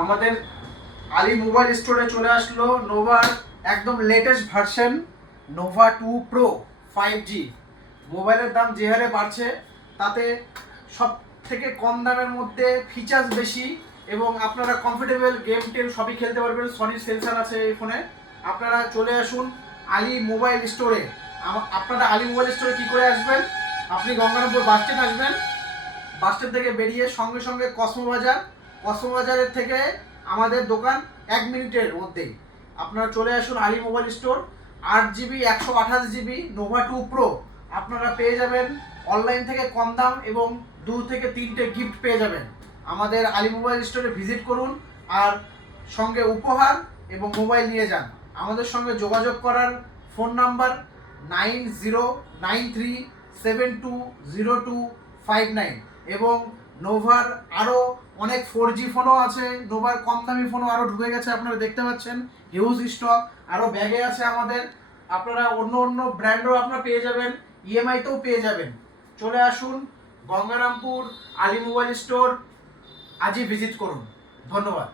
আমাদের আলী মোবাইল স্টোরে চলে আসলো নোভার একদম latest version Nova 2 pro 5G। মোবাইলের দাম যে হারে বাড়ছে তাতে সব থেকে কম দামের মধ্যে ফিচার্স বেশি এবং আপনারা কমফোর্টেবল গেম টেম সবই খেলতে পারবেন। সনির সেন্সার আছে এই ফোনে। আপনারা চলে আসুন আলী মোবাইল স্টোরে। আপনারা আলী মোবাইল স্টোরে কী করে আসবেন? আপনি গঙ্গারামপুর বাস স্ট্যান্ড আসবেন, বাস স্ট্যান্ড থেকে বেরিয়ে সঙ্গে সঙ্গে কসমো বাজারের থেকে আমাদের দোকান 1 মিনিটের মধ্যেই। আপনারা চলে আসুন Ali mobile store. 8GB 128GB Nova 2 pro আপনারা পেয়ে যাবেন অনলাইন থেকে কম দাম এবং 2 থেকে 3টে গিফট পেয়ে যাবেন। আমাদের আলী মোবাইল স্টোরে ভিজিট করুন আর সঙ্গে উপহার এবং মোবাইল নিয়ে যান। আমাদের সঙ্গে যোগাযোগ করার ফোন নাম্বার 9093720259 এবং নোভার আরও অনেক 4G ফোনও আছে। নোভার কম দামি ফোনও আরও ঢুকে গেছে, আপনারা দেখতে পাচ্ছেন হিউজ স্টক আরও ব্যাগে আছে আমাদের। আপনারা অন্য অন্য ব্র্যান্ডও আপনারা পেয়ে যাবেন, ইএমআইতেও পেয়ে যাবেন। চলে আসুন গঙ্গারামপুর আলী মোবাইল স্টোর, আজই ভিজিট করুন। ধন্যবাদ।